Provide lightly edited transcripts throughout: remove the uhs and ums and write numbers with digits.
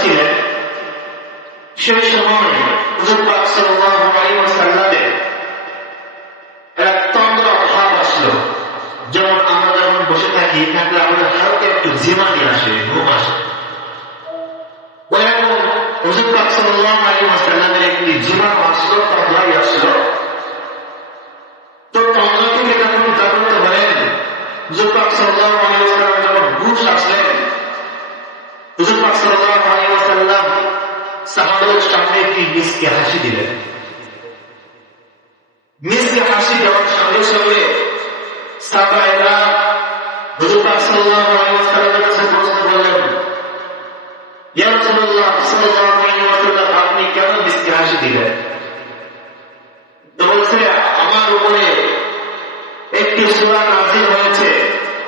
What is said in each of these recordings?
যাচ্ছিলেন, সেই সময় হুজুর পাক সাল্লাল্লাহু আলাইহি ওয়াসাল্লামের একটা তন্দ্র ভাব আসলো। যেমন আমরা যখন বসে থাকি, থাকলে আমাদের হালকা একটু ঝিমানি আসে, ঘুম আসে। ওইরকম হুজুর পাক সাল্লাল্লাহু আলাইহি ওয়াসাল্লামের একটি ঝিমানো আসলো, তন্দ্রাই আসলো। তো তন্দ্রা থেকে যখন জাগ্রত হলেন, হুজুর পাক সাল্লাল্লাহু আলাইহি ওয়াসাল্লাম যখন হুঁশ আসলেন, হুজুর পাক সাল্লাল্লাহু আলাইহি ওয়াসাল্লাম সাহাবাদের সামনে একটি মিষ্টি হাসি দিলেন। মিষ্টি হাসি দেওয়ার সঙ্গে সঙ্গে সাহাবায়েরা হুজুর পাক সাল্লাল্লাহু আলাইহি ওয়াসাল্লামের কাছে প্রশ্ন করলেন, ইয়া রাসূলুল্লাহ সাল্লাল্লাহু আলাইহি ওয়াসাল্লাম, আপনি কেন মিষ্টি হাসি দিলেন? তো বলছে, আমার উপরে একটি সূরা নাযিল হয়েছে,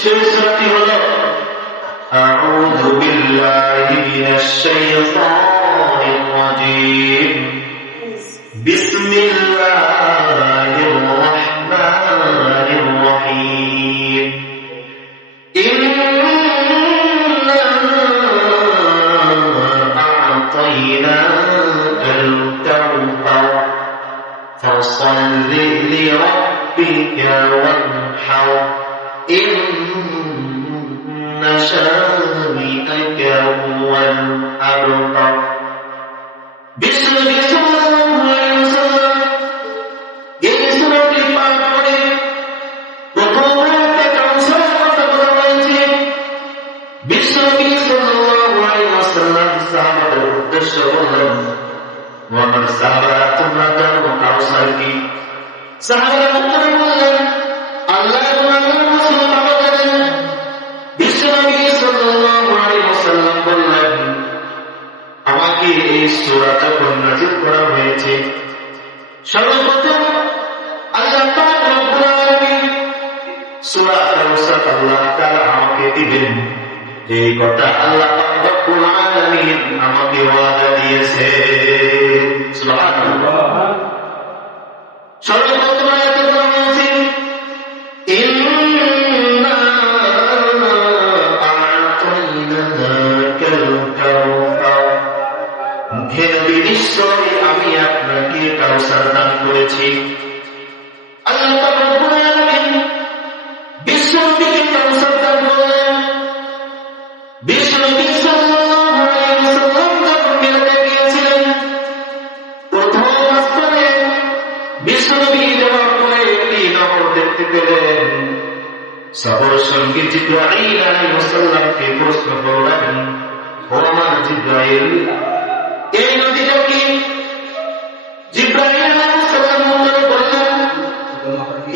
সেই সূরাটি হলো আউযু বিল্লাহি মিনাশ শাইতানির রাজীম, বিসমিল্লাহির রাহমানির রহিম, ইন্না আ'তাইনাকাল কাউসার ফাসাল্লি লিরাব্বিকা ওয়ানহার, ইন্না শানি'আকা হুয়াল আবতার। বিশ্বনবী সাল্লাল্লাহু আলাইহি ওয়াসাল্লাম এই সূরাটি পাঠ করে প্রথম আয়াতে কাউসারের কথা বলা হয়েছে। বিশ্বনবী সাল্লাল্লাহু আলাইহি ওয়াসাল্লাম সাহাবাদের উদ্দেশ্যে বললেন, ও আমার সাহাবারা, তোমরা জানো কাউসার কি? সাহাবারা উত্তরে বললেন, আল্লাহ এবং আল্লাহর রাসূল ভালো জানেন। বিশ্বনবী সাল্লাল্লাহু আলাইহি ওয়াসাল্লাম বললেন, আমাকে এই সূরা যখন নাযিল করা হয়েছে, সর্বপ্রথম আল্লাহ পাক রব্বুল আলামিন সূরা কাউসার আল্লাহ তাআলা আমাকে দিবেন, এই কথা আল্লাহ পাক রব্বুল আলামিন আমাকে ওয়াদা দিয়েছে। সুবহানাল্লাহ। সর্বপ্রথম আয়াতে বলা হয়েছে, ইন্না আ'তাইনাকাল কাউসার, হে নবী, নিশ্চয় আমি আপনাকে কাউসার দান করেছি। আল্লাহ পাক রব্বুল আলামিন বিশ্বনবীকে কাউসার দান করলেন। বিশ্বনবী সাল্লাল্লাহু আলাইহি ওয়াসাল্লাম যখন মিরাজে গিয়েছিলেন, প্রথম আসমানে বিশ্বনবী যাওয়ার পরে একটি নগর দেখতে পেলেন। সফর সঙ্গী জিবরাইল আলাইহিস সালামকে প্রশ্ন করলেন, ও আমার জিবরাইল, এই নদীটা কি? জিবরাইল আলাইহিস সালাম উত্তরে বললেন,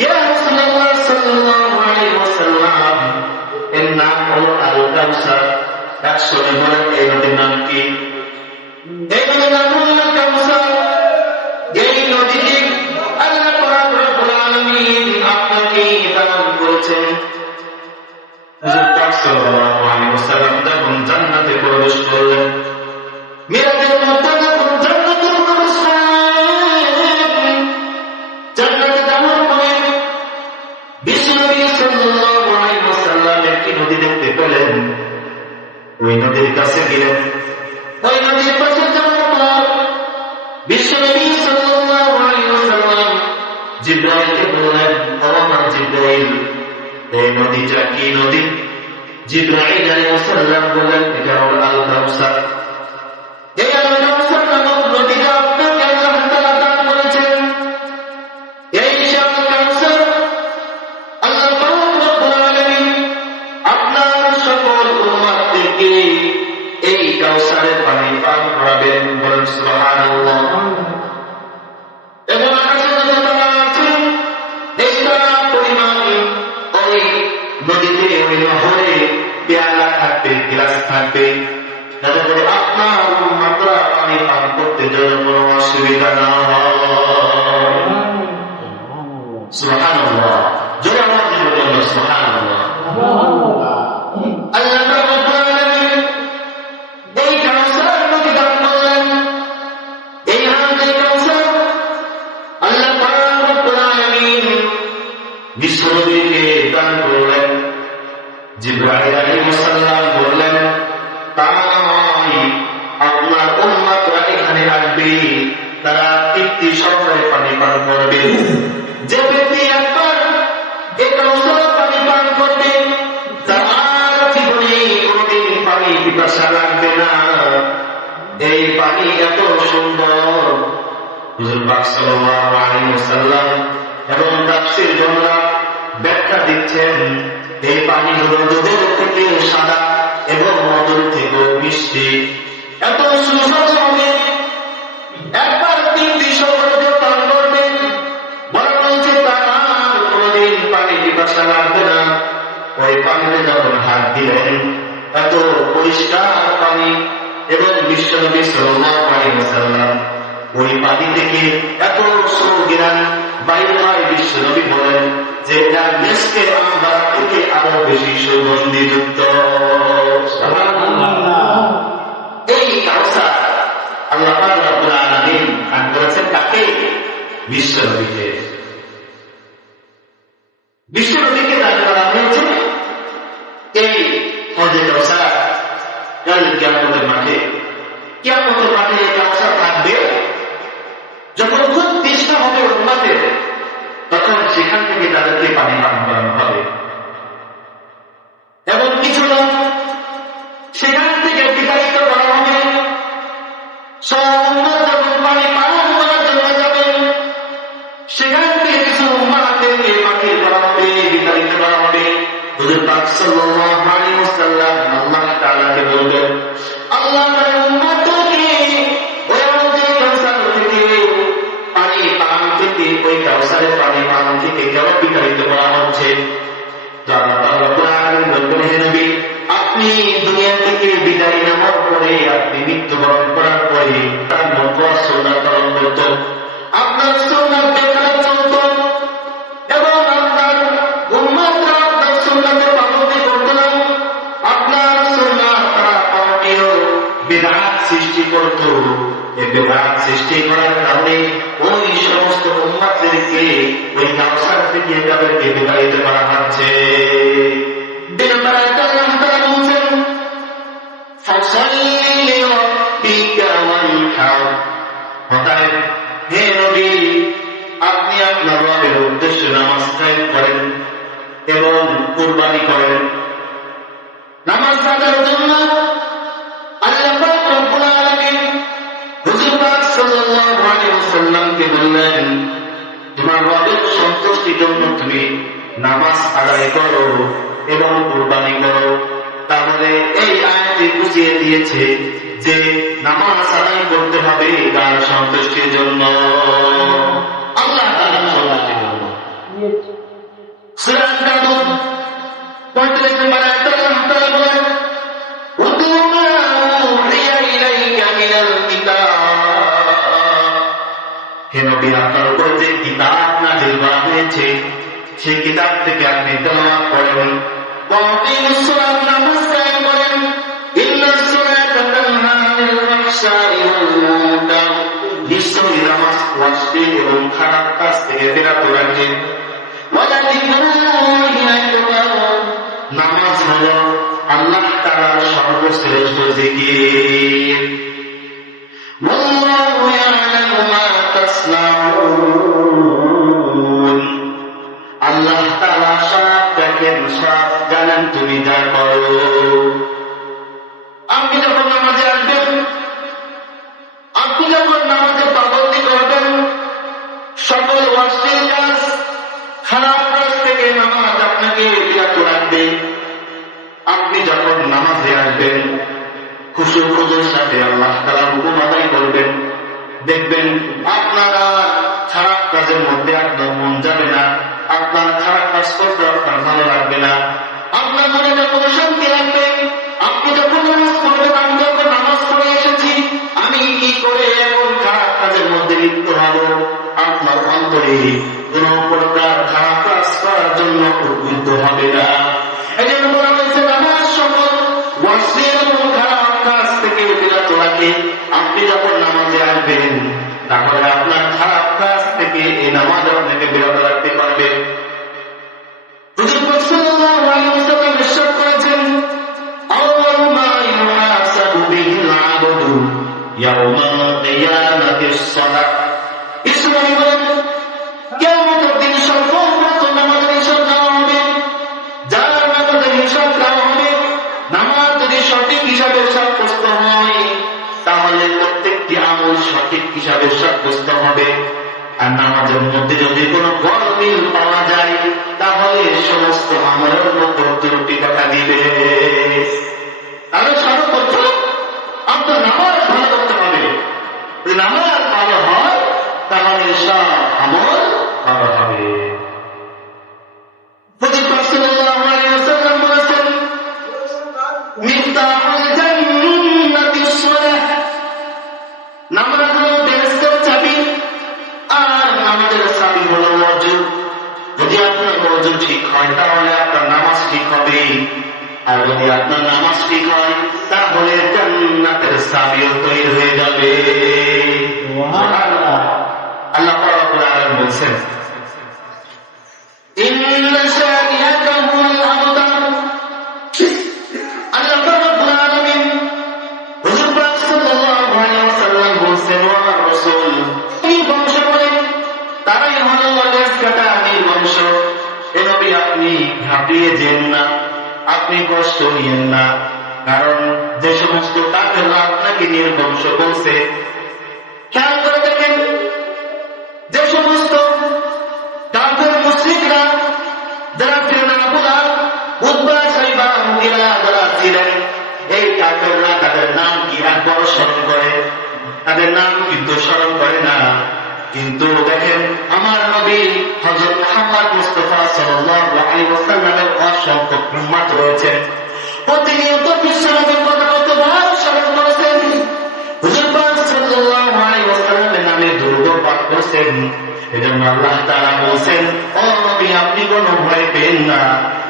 ইয়া রাসূলুল্লাহ সাল্লাল্লাহু আলাইহি ওয়াসাল্লাম, এর নাম হলো আল কাউসার। একশনে বলেন, এই নদীর নাম কি? এই নদীর নাম হলো আল কাউসার। এই নদীটি আল্লাহ পাক রব্বুল আলামিন আপনাকে দান করেছেন। হুজুর পাক সাল্লাল্লাহু আলাইহি ওয়াসাল্লাম যখন জান্নাতে প্রবেশ করলেন, মিরাজের মধ্যে যখন জান্নাতে প্রবেশ করলেন, জান্নাতে যাওয়ার পরে বিশ্বনবী সাল্লাল্লাহু আলাইহি ওয়াসাল্লাম একটি নদী দেখতে পেলেন। ওই নদীর কাছে গেলেন। ওই নদীর পাশে যাওয়ার পর বিশ্বনবী সাল্লাল্লাহু আলাইহি ওয়াসাল্লাম জিবরাইলকে বললেন, ও আমার জিবরাইল, এই নদীটা কি নদী? জিবরাইল আলাইহিস সালাম বললেন, এটা হলো আল কাউসার। এই আল কাউসার নামক নদীটা আপনাকে আল্লাহ তাআলা দান করেছেন। এই আল কাউসার আল্লাহ পাক রব্বুল আলামিন আপনার সকল উম্মতকে এই কাউসারের পানি পান করাবেন। বলেন সুবহানাল্লাহ। এবং আকাশে যত তারা আছে, একটা পরিমাণ ওই নদীতে, ওই নহরে পেয়ালা থাকবে, গ্লাস থাকবে, যাতে করে আপনার মাত্রা পানি পান করতে যেন কোনো অসুবিধা না হয়। সুবহানাল্লাহ। জোরে আওয়াজ দিয়ে বলুন সুবহানাল্লাহ। আল্লাহ রাব্বুল আলামিন এই কাউসার নদী দান করলেন। এই হাতে কাউসার আল্লাহ পাক রব্বুল আলামিন বিশ্বনবীকে দান করলেন। জিবরাইল আলাইহিস সালাম বললেন, তাই আসবে তারা তৃপ্তি সহকারে পানি পান করবে। যে ব্যক্তি একবার এই কাউসারের পানি পান করবে তার জীবনে কোনদিন পানি পিপাসা লাগবে না। এই পানি এত সুন্দর। হুজুর পাক সাল্লাল্লাহু আলাইহি ওয়াসাল্লাম এবং তাফসীর জনরা ব্যাখ্যা দিচ্ছেন এই পানি হলো দুধের থেকে সাদা এবং মধুর থেকে মিষ্টি। এত সুস্বাদু হবে একবার তৃপ্তি সহকারে পান করবেন, বলা হয়েছে তার কোনদিন পানি পিপাসা লাগবে না। ওই পানিতে যখন হাত দিলেন এত পরিষ্কার পানি এবং বিশ্বনবী সাল্লাল্লাহু আলাইহি ওয়াসাল্লাম ওই পানি থেকে এত সুগন্ধ বাইরে হয়। বিশ্বনবী বলেন যে এটা মিশকে আমরা থেকে আরো বেশি সুগন্ধিযুক্ত। এই কাউসার আল্লাহ পাক রব্বুল আলামিন দান করেছেন কাকে? বিশ্বনবীকে। বিশ্বনবীকে দান করা হয়েছে এই হযরত কাউসার। কাল কিয়ামতের মাঠে এই কাউসার থাকবে। যখন খুব তৃষ্ণা হবে উম্মতের তখন সেখান থেকে তাদেরকে পানি পান করানো হবে এবং কিছু লোক সেখান থেকে বিতাড়িত করা হবে। সব উম্মত যখন পানি পান করার জন্য যাবেন সেখান থেকে কিছু উম্মতকে বাতিল করা হবে, বিতাড়িত করা হবে। হুজুর পাক সাল্লাল্লাহু আলাইহি ওয়াসাল্লাম আল্লাহ তাআলাকে বলবেন, আল্লাহ তাআলা উম্মতকে ওই কাউসার থেকে পানি পান থেকে ওই কাউসারের পানি পান থেকে কেন বিতাড়িত করা হচ্ছে? আল্লাহ তাআলা বলবেন, হে নবী আপনি দুনিয়া থেকে বিদায় নেওয়ার পরে আপনি মৃত্যুবরণ করার পরে তার মতো সুন্নাত পালন করত, আপনার সুন্নাত বেকার চলত এবং আপনার উম্মতরা আপনার সুন্নাতে পালন করত না। আপনার সুন্নাত তারা পালনীয় বিদআত সৃষ্টি করত। এই বিদআত সৃষ্টি করার কারণে ওই সমস্ত উম্মতদেরকে ওই কাউসার থেকে তাদেরকে বিতাড়িত করা হচ্ছে। হে নবী আপনি আপনার রবের উদ্দেশ্যে নামাজ কায়েম করেন এবং কুরবানি করেন। নামাজ আদায়ের জন্য আল্লাহ পাক রব্বুল আলামিন হুজুর পাক সাল্লাল্লাহু আলাইহি ওয়াসাল্লামকে বললেন, তোমার রবের সন্তুষ্টির জন্য তুমি নামাজ আদায় করো এবং কুরবানি করো। তাহলে এই আয়াতে বুঝিয়ে দিয়েছে যে নামাজ আদায় করতে হবে কার সন্তুষ্টির জন্য? আল্লাহ তাআলার সন্তুষ্টির জন্য। সূরা আন-নাজম 35 নম্বর আয়াতে আল্লাহ তাআলা বলেন, উতলু মা উহিয়া ইলাইকা মিনাল কিতাব। হে নবী আপনার উপরে যে কিতাব নাযিল করা হয়েছে সেই কিতাব থেকে আপনি তেলাওয়াত করেন। ওয়াকিমুস সালাত নামাজ কায়েম করেন। ইন্নাস সালাতা তানহা আনিল ফাহশাই ওয়াল মুনকার। নিশ্চয়ই নামাজ অশ্লীল এবং খারাপ কাজ থেকে বিরত রাখে। ওয়ালা যিকরুল্লাহি আকবার। নামাজ হলো আল্লাহ তাআলার সর্বশ্রেষ্ঠ জিকির। ওয়াল্লাহু ইয়ালামু মা তাসনাউন। আল্লাহ তাআলা সব দেখেন, সব জানেন তুমি যা করো। আপনি যখন নামাজে আসবেন, আপনি যখন নামাজে পাবন্দি করবেন, সকল অশ্লীল কাজ খারাপ কাজ থেকে নামাজ আপনাকে বিরত রাখবে। আপনি যখন নামাজে আসবেন খুশু খুজুর সাথে আল্লাহ তাআলার হুকুম আদায় করবেন, দেখবেন আপনারা খারাপ কাজের মধ্যে আপনার মন যাবে না, আপনার খারাপ কাজ করতে আপনার ভালো লাগবে না, আপনার মনে যখন শান্তি লাগবে। আপনি যখন নামাজ পড়বেন, আমি যখন নামাজ পড়ে এসেছি, আমি কি করে এখন খারাপ কাজের মধ্যে লিপ্ত হব? আপনার অন্তরে কোন প্রকার খারাপ কাজ করার জন্য উদ্বুদ্ধ হবে না। এই জন্য বলা হয়েছে নামাজ সকল অশ্লীল এবং খারাপ কাজ থেকে বিরত রাখে। আপনি যখন নামাজে আসবেন তাহলে আপনার খারাপ কাজ থেকে এই নামাজ আপনাকে বিরত রাখতে পারবে। হুজুর পাক সাল্লাল্লাহু আলাইহি ওয়াসাল্লাম ইরশাদ করেছেন, আউয়ালু মা ইউহাসাবু বিহিল আবদু ইয়াউমাল কিয়ামা নবী বলেন, কিয়ামতের দিন সর্বপ্রথম নামাজের হিসাব নেওয়া হবে। যার নামাজের হিসাব নেওয়া হবে, নামাজ যদি সঠিক হিসাবে সাব্যস্ত হয়, তাহলে প্রত্যেকটি আমল সঠিক হিসাবে সাব্যস্ত হবে। আর নামাজের মধ্যে যদি কোনো গরমিল পাওয়া যায়, তাহলে সমস্ত আমলের মধ্যে ত্রুটি দেখা দিবে। তাহলে সর্বপ্রথম আপনার নামাজ ভালো করতে হবে। যদি নামাজ ভালো হয়, তাহলে সব আমল ভালো হবে। বলেছেন, মিফতাহুল জান্নাতিস সালাহ, নামাজ হলো বেহেশতের চাবি, আর নামাজের চাবি হলো ওযু। যদি আপনার ওযু ঠিক হয়, তাহলে আপনার নামাজ ঠিক হবে। আর যদি আপনার নামাজ ঠিক হয়, তাহলে জান্নাতের চাবিও তৈরি হয়ে যাবে। আল্লাহ রাব্বুল আলামিন বলেন, ইন্না শানিআকা হুয়াল আবতার। আল্লাহ রাব্বুল আলামিন হুজুর পাক সাল্লাল্লাহু আলাইহি ওয়াসাল্লাম বলেন, ওয়া রাসূল, এই বংশ বলে তারাই হলো লেজকাটা বংশ। এ নবী, আপনি ঘাবড়িয়ে যেন না, আপনি কষ্ট নিয়েন না। কারণ যে সমস্ত কাফেররা আপনাকে নির্বংশ বলছে, খেয়াল করে দেখেন, যে সমস্ত কাফের মুশরিকরা, যারা ফিরআউন, আবু লাহাব, উতবা, শাইবা, মুগীরা যারা ছিলেন, এই কাফেররা তাদের নাম কি একবার স্মরণ করে? তাদের নাম কিন্তু স্মরণ করে না। কিন্তু দেখেন, আমার নবী হযরত মুহাম্মদ মুস্তাফা সাল্লাল্লাহু আলাইহি ওয়াসাল্লামের অসংখ্য উম্মত রয়েছেন, প্রতিনিয়ত বিশ্বনবীর কথা কতবার স্মরণ করেছেন, হুজুর পাক সাল্লাল্লাহু আলাইহি ওয়াসাল্লামের নামে দুরূদ পাঠ করেছেন। এজন্য আল্লাহ তাআলা বলেন, ও নবী, আপনি কোনো ভয় পেন না।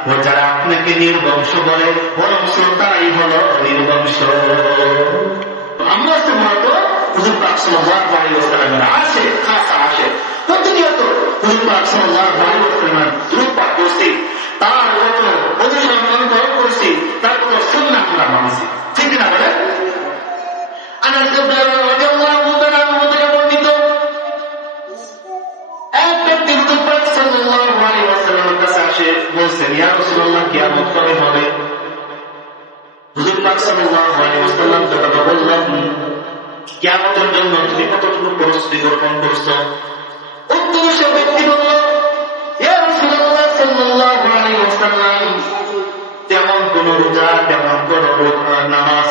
ও যারা আপনাকে নির্বংশ বলে, বরং তারাই হলো নির্বংশ। আমরা তো হুজুর পাক সাল্লাল্লাহু আলাইহি ওয়াসাল্লামের আসে খাস আসে, প্রতিনিয়ত হুজুর পাক সাল্লাল্লাহু আলাইহি ওয়াসাল্লামের দুরূদ পাঠ করছি, তার কত অনুসরণ করছি, তার কত সুন্নাহ আমরা মানছি, ঠিক না বলেন? আনাস রাদিয়াল্লাহু তাআলা থেকে বর্ণিত, এক ব্যক্তি হুজুর পাক সাল্লাল্লাহু আলাইহি ওয়াসাল্লামের কাছে আসে, বলছেন, ইয়া রাসূলুল্লাহ, কিয়ামত কবে হবে? হুজুর পাক সাল্লাল্লাহু আলাইহি ওয়াসাল্লাম তাকে বললেন, কিয়ামতের জন্য তুমি কতটুকু প্রস্তুতি গ্রহণ করছো? উত্তরে সে ব্যক্তি বলল, ইয়া রাসূলুল্লাহ সাল্লাল্লাহু আলাইহি ওয়াসাল্লাম, তেমন কোন রোজা, তেমন কোন নামাজ,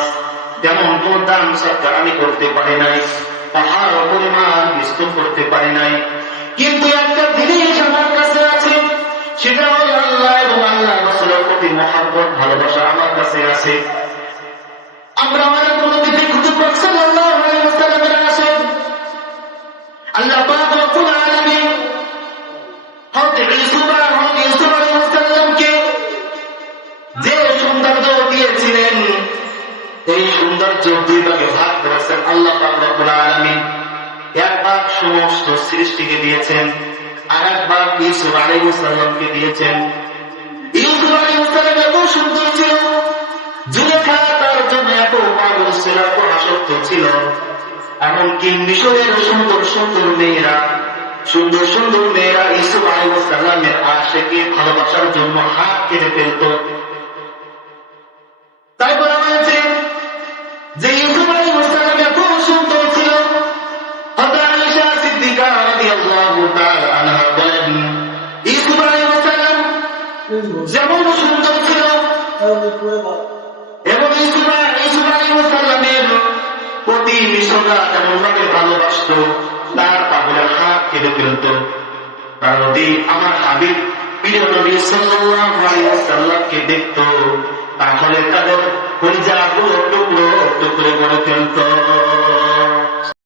তেমন কোন দান সদকা আমি করতে পারি নাই, পাহাড় পরিমাণ বিস্তর করতে পারি নাই। কিন্তু একটা জিনিস আমার কাছে আছে, সেটা হলো আল্লাহ এবং আল্লাহ রাসূলের প্রতি মহব্বত, ভালোবাসা আমার কাছে আছে। আমরা আমাদের কোন দিকে হুজুর পাক সাল্লাল্লাহু আলাইহি ওয়াসাল্লামের আসেন, আল্লাহ পাক রব্বুল আলামিন হযরত ঈসা আলাইহিস সালামকে যে সৌন্দর্য দিয়েছিলেন, এই সৌন্দর্য দুই ভাগে ভাগ করেছেন আল্লাহ পাক রব্বুল আলামিন। এক ভাগ সমস্ত সৃষ্টিকে দিয়েছেন, আর এক ভাগ ঈসা আলাইহিস সালামকে দিয়েছেন। ঈসা আলাইহিস সালাম এত সুন্দর ছিল, জুলেখা তার জন্য এত পাগল ছিল, এত আসক্ত ছিল, এমনকি মিশরের সুন্দর সুন্দর মেয়েরা, সুন্দর সুন্দর মেয়েরা ইউসুফ আলাইহিস সালামের আশিকে ভালোবাসার জন্য হাত কেটে ফেলত। তাই বলা হয়েছে যে ইউসুফ আলাইহিস সালাম এত সুন্দর ছিল, হযরত আয়েশা সিদ্দিকা রাদিয়াল্লাহু তাআলা আনহা বলেন, ইউসুফ আলাইহিস সালাম যেমন সুন্দর ছিল এবং ইউসুফ আলাইহিস সালামের প্রতি মিশররা যেমন ভাবে ভালোবাসত, তার পাগলের হাত কেটে ফেলত। তার যদি আমার হাবিব প্রিয় নবী সাল্লাল্লাহু আলাইহি ওয়াসাল্লামকে দেখত, তাহলে তাদের কলিজাগুলো টুকরো টুকরো করে ফেলত।